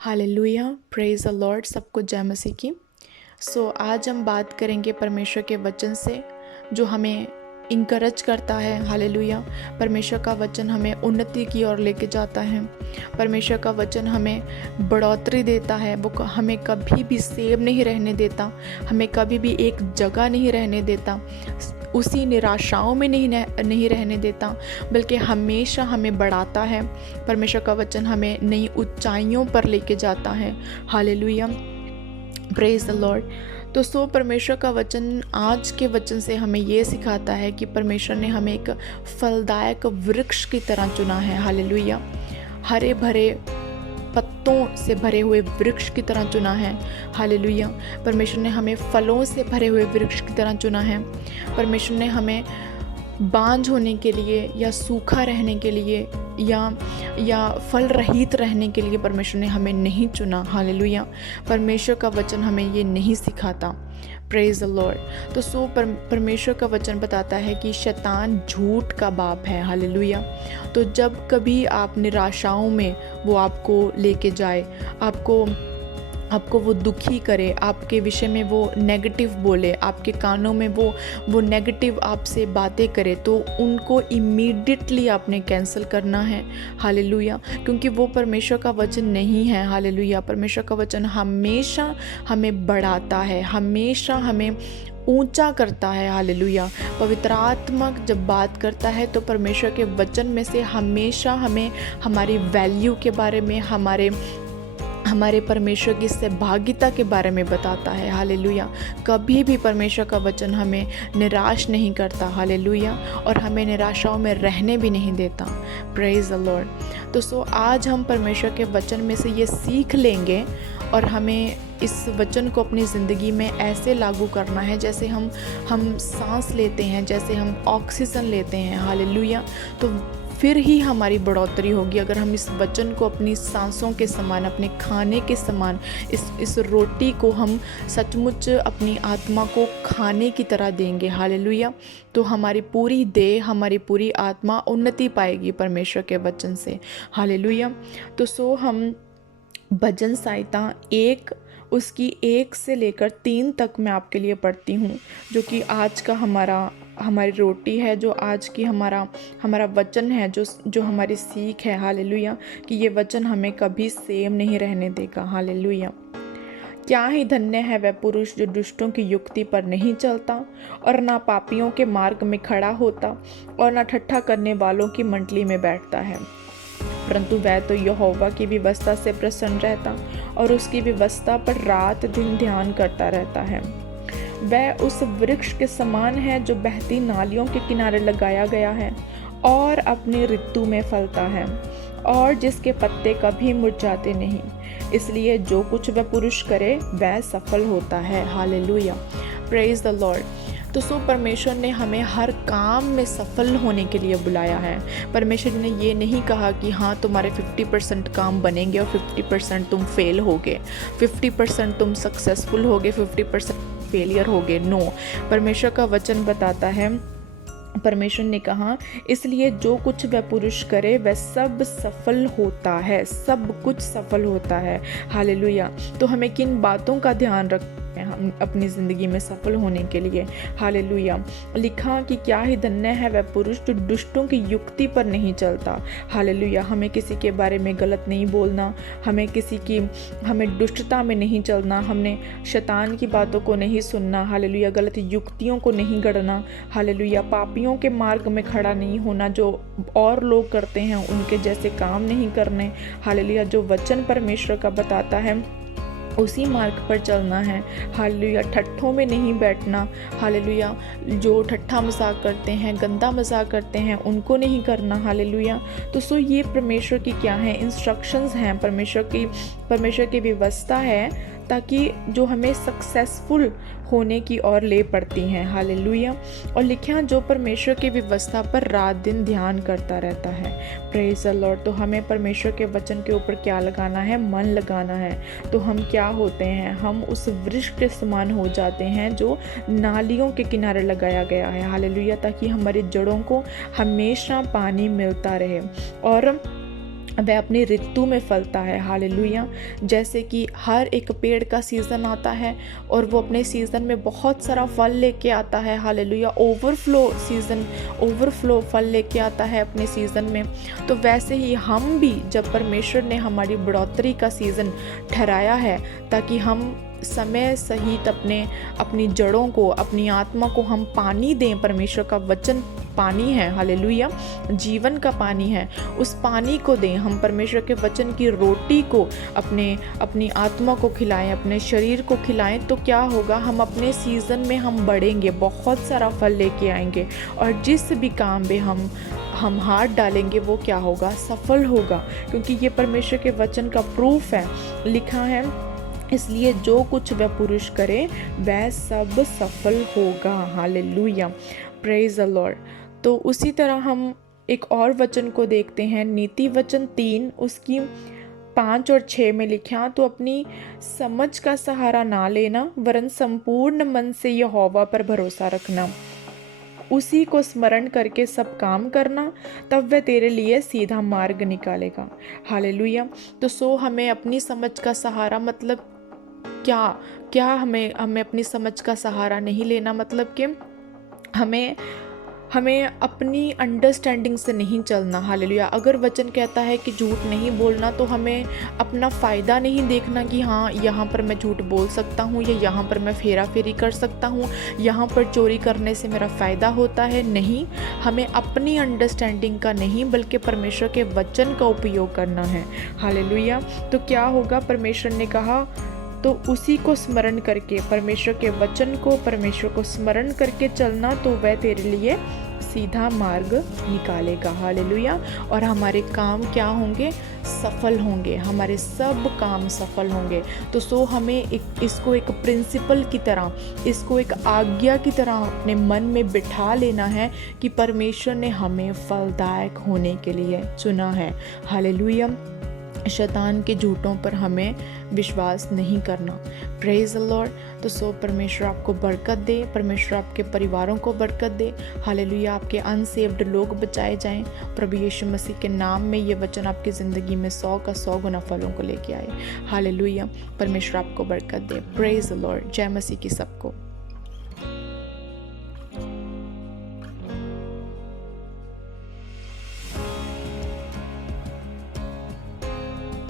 Hallelujah, praise the Lord. सबको जय मसीह की। आज हम बात करेंगे परमेश्वर के वचन से जो हमें इंकरेज करता है। हालेलुया। परमेश्वर का वचन हमें उन्नति की ओर लेके जाता है। परमेश्वर का वचन हमें बढ़ोतरी देता है। वो हमें कभी भी सेव नहीं रहने देता, हमें कभी भी एक जगह नहीं रहने देता, उसी निराशाओं में नहीं रहने देता, बल्कि हमेशा हमें बढ़ाता है। परमेश्वर का वचन हमें नई ऊंचाइयों पर लेके जाता है। Hallelujah, praise the Lord. परमेश्वर का वचन आज के वचन से हमें ये सिखाता है कि परमेश्वर ने हमें एक फलदायक वृक्ष की तरह चुना है। हालेलुया। हरे भरे पत्तों से भरे हुए वृक्ष की तरह चुना है। हालेलुया। परमेश्वर ने हमें फलों से भरे हुए वृक्ष की तरह चुना है। परमेश्वर ने हमें बांझ होने के लिए या सूखा रहने के लिए या फल रहित रहने के लिए परमेश्वर ने हमें नहीं चुना। हालेलुया। परमेश्वर का वचन हमें ये नहीं सिखाता। Praise the Lord. परमेश्वर का वचन बताता है कि शैतान झूठ का बाप है। हालेलुया। जब कभी आप निराशाओं में वो आपको लेके जाए, आपको वो दुखी करे, आपके विषय में वो नेगेटिव बोले, आपके कानों में वो नेगेटिव आपसे बातें करे, तो उनको इमीडिएटली आपने कैंसिल करना है। हालेलुया। क्योंकि वो परमेश्वर का वचन नहीं है। हालेलुया। परमेश्वर का वचन हमेशा हमें बढ़ाता है, हमेशा हमें ऊंचा करता है। हालेलुया। पवित्र आत्मा जब बात करता है तो परमेश्वर के वचन में से हमेशा हमें हमारी वैल्यू के बारे में, हमारे परमेश्वर की सहभागिता के बारे में बताता है। हालेलुया। कभी भी परमेश्वर का वचन हमें निराश नहीं करता। हालेलुया। और हमें निराशाओं में रहने भी नहीं देता। Praise the Lord. आज हम परमेश्वर के वचन में से ये सीख लेंगे और हमें इस वचन को अपनी ज़िंदगी में ऐसे लागू करना है जैसे हम सांस लेते हैं, जैसे हम ऑक्सीजन लेते हैं। हालेलुया। फिर ही हमारी बढ़ोतरी होगी अगर हम इस वचन को अपनी सांसों के समान, अपने खाने के समान, इस रोटी को हम सचमुच अपनी आत्मा को खाने की तरह देंगे। हालेलुया। हमारी पूरी देह, हमारी पूरी आत्मा उन्नति पाएगी परमेश्वर के वचन से। हालेलुया। हम भजन संहिता 1 उसकी 1 से लेकर 3 तक मैं आपके लिए पढ़ती हूँ, जो कि आज का हमारी रोटी है, जो आज की हमारा वचन है, जो हमारी सीख है। हालेलुया। कि ये वचन हमें कभी सेम नहीं रहने देगा। हालेलुया। क्या ही धन्य है वह पुरुष जो दुष्टों की युक्ति पर नहीं चलता और ना पापियों के मार्ग में खड़ा होता और ना ठट्ठा करने वालों की मंडली में बैठता है, परंतु वह तो यहोवा की व्यवस्था से प्रसन्न रहता और उसकी व्यवस्था पर रात दिन ध्यान करता रहता है। वह उस वृक्ष के समान है जो बहती नालियों के किनारे लगाया गया है और अपनी ऋतु में फलता है और जिसके पत्ते कभी मुरझाते नहीं। इसलिए जो कुछ वह पुरुष करे वह सफल होता है। हालेलुया। Praise the Lord. परमेश्वर ने हमें हर काम में सफल होने के लिए बुलाया है। परमेश्वर ने ये नहीं कहा कि हाँ तुम्हारे 50% काम बनेंगे और 50% तुम फेल होगे, 50% तुम सक्सेसफुल होगे, 50% फेलियर होगे। नो, परमेश्वर का वचन बताता है, परमेश्वर ने कहा इसलिए जो कुछ वह पुरुष करे वह सब सफल होता है, सब कुछ सफल होता है। हालेलुया। हमें किन बातों का ध्यान रखना है हम अपनी ज़िंदगी में सफल होने के लिए। हालेलुया। लिखा कि क्या ही धन्य है वह पुरुष जो दुष्टों की युक्ति पर नहीं चलता। हालेलुया। हमें किसी के बारे में गलत नहीं बोलना, हमें दुष्टता में नहीं चलना, हमने शैतान की बातों को नहीं सुनना। हालेलुया। गलत युक्तियों को नहीं गढ़ना। हालेलुया। पापियों के मार्ग में खड़ा नहीं होना, जो और लोग करते हैं उनके जैसे काम नहीं करने। हालेलुया। जो वचन परमेश्वर का बताता है उसी मार्ग पर चलना है। हालेलुया। ठट्ठों में नहीं बैठना। हालेलुया। जो ठट्ठा मजाक करते हैं, गंदा मजाक करते हैं, उनको नहीं करना। हालेलुया। ये परमेश्वर की क्या है, इंस्ट्रक्शंस हैं, परमेश्वर की व्यवस्था है, ताकि जो हमें सक्सेसफुल होने की ओर ले पड़ती हैं। हालेलुया। और लिखा जो परमेश्वर की व्यवस्था पर रात दिन ध्यान करता रहता है। Praise the Lord. हमें परमेश्वर के वचन के ऊपर क्या लगाना है, मन लगाना है। हम क्या होते हैं, हम उस वृक्ष के समान हो जाते हैं जो नालियों के किनारे लगाया गया है। हालेलुया। ताकि हमारी जड़ों को हमेशा पानी मिलता रहे और वह अपनी ऋतु में फलता है। हालेलुया। जैसे कि हर एक पेड़ का सीज़न आता है और वो अपने सीज़न में बहुत सारा फल लेके आता है। हालेलुया। ओवरफ्लो फल लेके आता है अपने सीज़न में। तो वैसे ही हम भी, जब परमेश्वर ने हमारी बढ़ोतरी का सीज़न ठहराया है ताकि हम समय सहित अपनी जड़ों को, अपनी आत्मा को हम पानी दें। परमेश्वर का वचन पानी है। हालेलुया। जीवन का पानी है। उस पानी को दें। हम परमेश्वर के वचन की रोटी को अपनी आत्मा को खिलाएं, अपने शरीर को खिलाएं। तो क्या होगा, हम अपने सीज़न में हम बढ़ेंगे, बहुत सारा फल लेके आएंगे। और जिस भी काम में हम हाथ डालेंगे वो क्या होगा, सफल होगा। क्योंकि ये परमेश्वर के वचन का प्रूफ है, लिखा है। इसलिए जो कुछ वह पुरुष करे वह सब सफल होगा। हालेलुया। Praise the Lord. तो उसी तरह हम एक और वचन को देखते हैं, नीति वचन 3 उसकी 5 और 6 में लिखा, तो अपनी समझ का सहारा ना लेना, वरन संपूर्ण मन से यहोवा पर भरोसा रखना, उसी को स्मरण करके सब काम करना, तब वह तेरे लिए सीधा मार्ग निकालेगा। हालेलुया। तो हमें अपनी समझ का सहारा, मतलब क्या हमें अपनी समझ का सहारा नहीं लेना। मतलब कि हमें अपनी अंडरस्टैंडिंग से नहीं चलना। हालेलुया। अगर वचन कहता है कि झूठ नहीं बोलना, तो हमें अपना फ़ायदा नहीं देखना कि हाँ यहाँ पर मैं झूठ बोल सकता हूँ या यहाँ पर मैं फेरा फेरी कर सकता हूँ, यहाँ पर चोरी करने से मेरा फ़ायदा होता है। नहीं, हमें अपनी अंडरस्टैंडिंग का नहीं बल्कि परमेश्वर के वचन का उपयोग करना है। हालेलुया। तो क्या होगा, परमेश्वर ने कहा तो उसी को स्मरण करके, परमेश्वर के वचन को, परमेश्वर को स्मरण करके चलना, तो वह तेरे लिए सीधा मार्ग निकालेगा। हालेलुया। और हमारे काम क्या होंगे, सफल होंगे। हमारे सब काम सफल होंगे। तो हमें इसको एक प्रिंसिपल की तरह, इसको एक आज्ञा की तरह अपने मन में बिठा लेना है कि परमेश्वर ने हमें फलदायक होने के लिए चुना है। हालेलुया। शैतान के झूठों पर हमें विश्वास नहीं करना। Praise the Lord. तो परमेश्वर आपको बरकत दे, परमेश्वर आपके परिवारों को बरकत दे। हालेलुया। आपके अनसेव्ड लोग बचाए जाएं। प्रभु यीशु मसीह के नाम में ये वचन आपकी ज़िंदगी में 100 का 100 गुना फलों को लेके आए। हालेलुया। परमेश्वर आपको बरकत दे। Praise the Lord. जय मसीह की सबको।